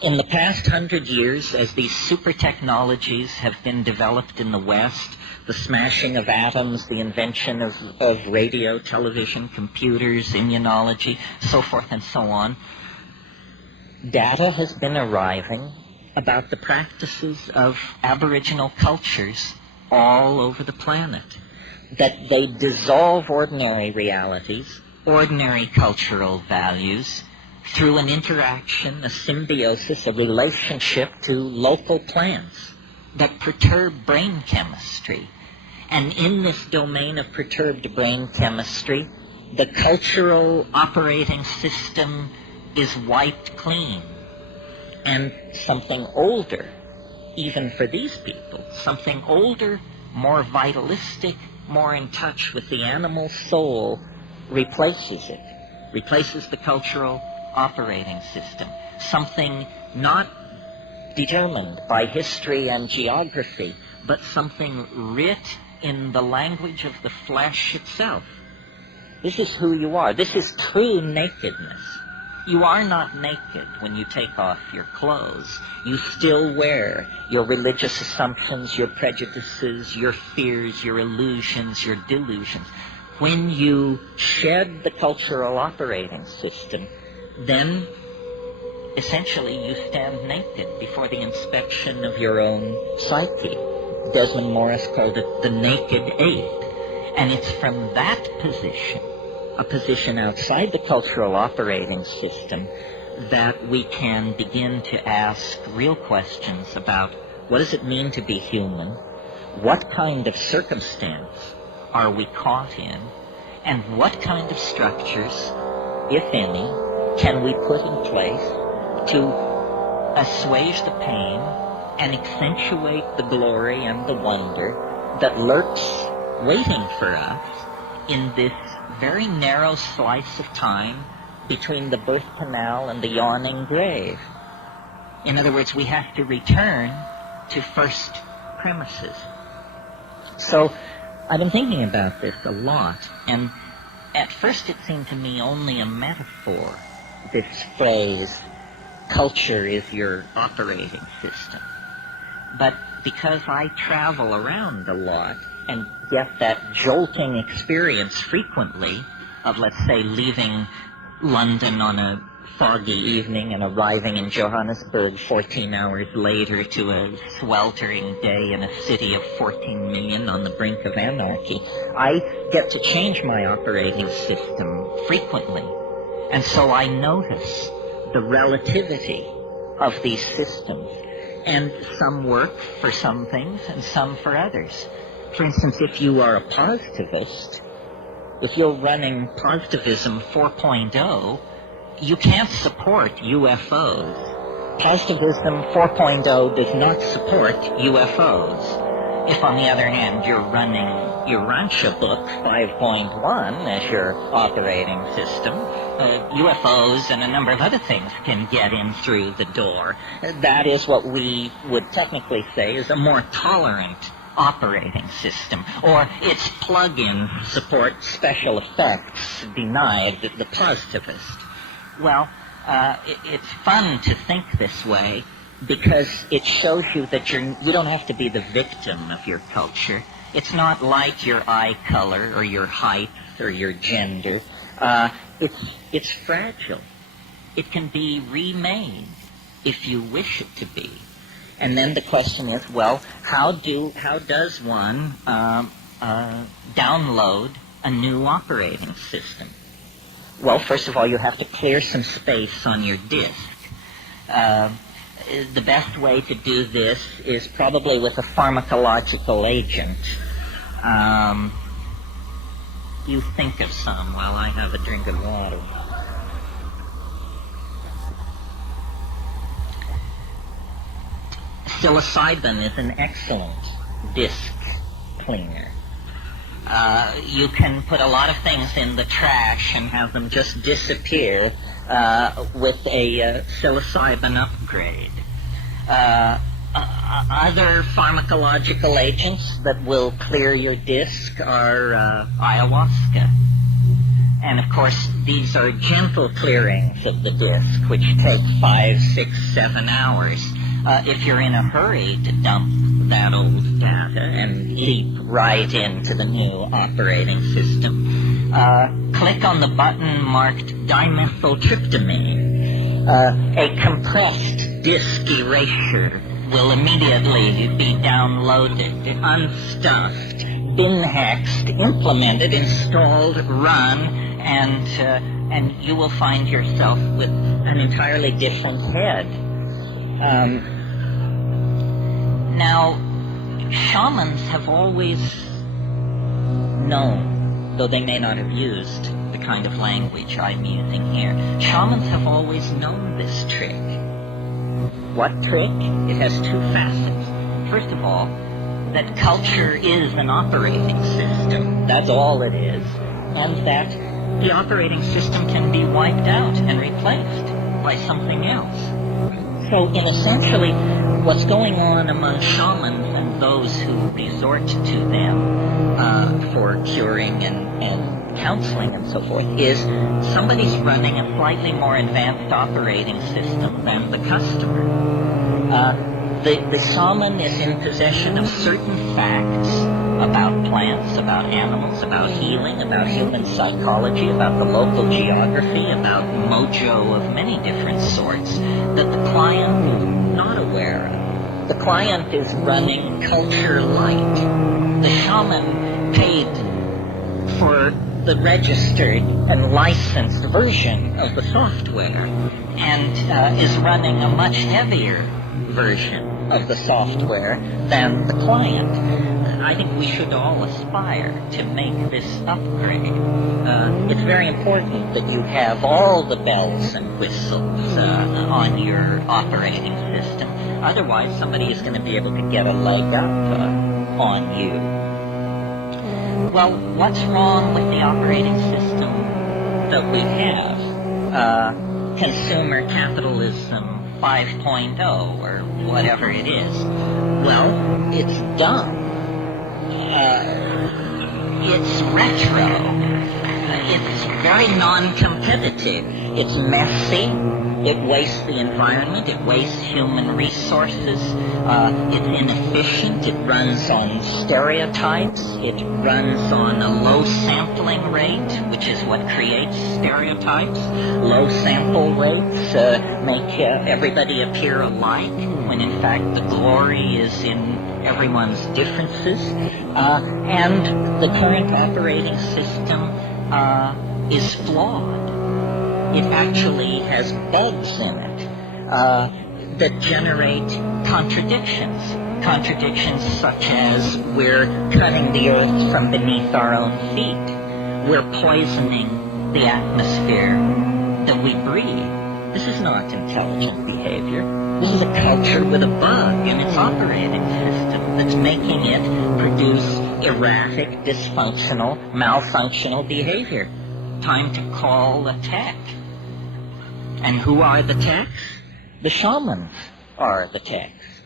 In the past 100 years, as these super technologies have been developed in the West, the smashing of atoms, the invention of radio, television, computers, immunology, so forth and so on, data has been arriving about the practices of Aboriginal cultures all over the planet, that they dissolve ordinary realities, ordinary cultural values, through an interaction, a symbiosis, a relationship to local plants that perturb brain chemistry. And in this domain of perturbed brain chemistry, the cultural operating system is wiped clean. And something older, even for these people, something older, more vitalistic, more in touch with the animal soul, replaces it, replaces the cultural operating system, something not determined by history and geography, but something writ in the language of the flesh itself. This is who you are. This is true nakedness. You are not naked when you take off your clothes. You still wear your religious assumptions, your prejudices, your fears, your illusions, your delusions. When you shed the cultural operating system, then essentially you stand naked before the inspection of your own psyche. Desmond Morris called it the naked ape. And it's from that position, a position outside the cultural operating system, that we can begin to ask real questions about what does it mean to be human, what kind of circumstance are we caught in, and what kind of structures, if any, can we put in place to assuage the pain and accentuate the glory and the wonder that lurks waiting for us in this very narrow slice of time between the birth canal and the yawning grave. In other words, we have to return to first premises. So I've been thinking about this a lot, and at first it seemed to me only a metaphor, this phrase, culture is your operating system. But because I travel around a lot and get that jolting experience frequently of, let's say, leaving London on a foggy evening and arriving in Johannesburg 14 hours later to a sweltering day in a city of 14 million on the brink of anarchy, I get to change my operating system frequently. And so I notice the relativity of these systems. And some work for some things and some for others. For instance, if you are a positivist, if you're running Positivism 4.0, you can't support UFOs. Positivism 4.0 does not support UFOs. If, on the other hand, you're running your Rancha book 5.1 as your operating system, UFOs and a number of other things can get in through the door. That is what we would technically say is a more tolerant operating system, or its plug-in support special effects denied the positivist. Well, it's fun to think this way because it shows you that you don't have to be the victim of your culture. It's not like your eye color or your height or your gender. It's fragile. It can be remade if you wish it to be. And then the question is, well, how does one download a new operating system? Well, first of all, you have to clear some space on your disk. The best way to do this is probably with a pharmacological agent. You think of some while I have a drink of water. Psilocybin is an excellent disk cleaner. You can put a lot of things in the trash and have them just disappear with a psilocybin upgrade. Other pharmacological agents that will clear your disk are ayahuasca. And of course, these are gentle clearings of the disk, which take 5, 6, 7 hours. If you're in a hurry to dump that old data and leap right into the new operating system, click on the button marked dimethyltryptamine. A compressed disk erasure will immediately be downloaded, unstuffed, bin-hexed, implemented, installed, run, and you will find yourself with an entirely different head. Now, shamans have always known, though they may not have used the kind of language I'm using here, shamans have always known this trick. What trick? It has two facets. First of all, that culture is an operating system. That's all it is. And that the operating system can be wiped out and replaced by something else. So, in essentially, what's going on among shamans and those who resort to them for curing and counseling and so forth is somebody's running a slightly more advanced operating system than the customer. The shaman is in possession of certain facts about plants, about animals, about healing, about human psychology, about the local geography, about mojo of many different sorts that the client is not aware of. The client is running culture light. The shaman paid for the registered and licensed version of the software and is running a much heavier version of the software than the client. I think we should all aspire to make this upgrade. It's very important that you have all the bells and whistles on your operating system. Otherwise, somebody is going to be able to get a leg up on you. Well, what's wrong with the operating system that we have? Consumer capitalism 5.0 or whatever it is. Well, it's dumb. It's retro. It's very non-competitive. It's messy. It wastes the environment. It wastes human resources. It's inefficient. It runs on stereotypes. It runs on a low sampling rate, which is what creates stereotypes. Low sample rates make everybody appear alike, when in fact the glory is in everyone's differences. And the current operating system is flawed. It actually has bugs in it that generate contradictions. Contradictions such as we're cutting the earth from beneath our own feet. We're poisoning the atmosphere that we breathe. This is not intelligent behavior. This is a culture with a bug in its operating system that's making it produce erratic, dysfunctional, malfunctional behavior. Time to call the tech. And who are the techs? The shamans are the techs.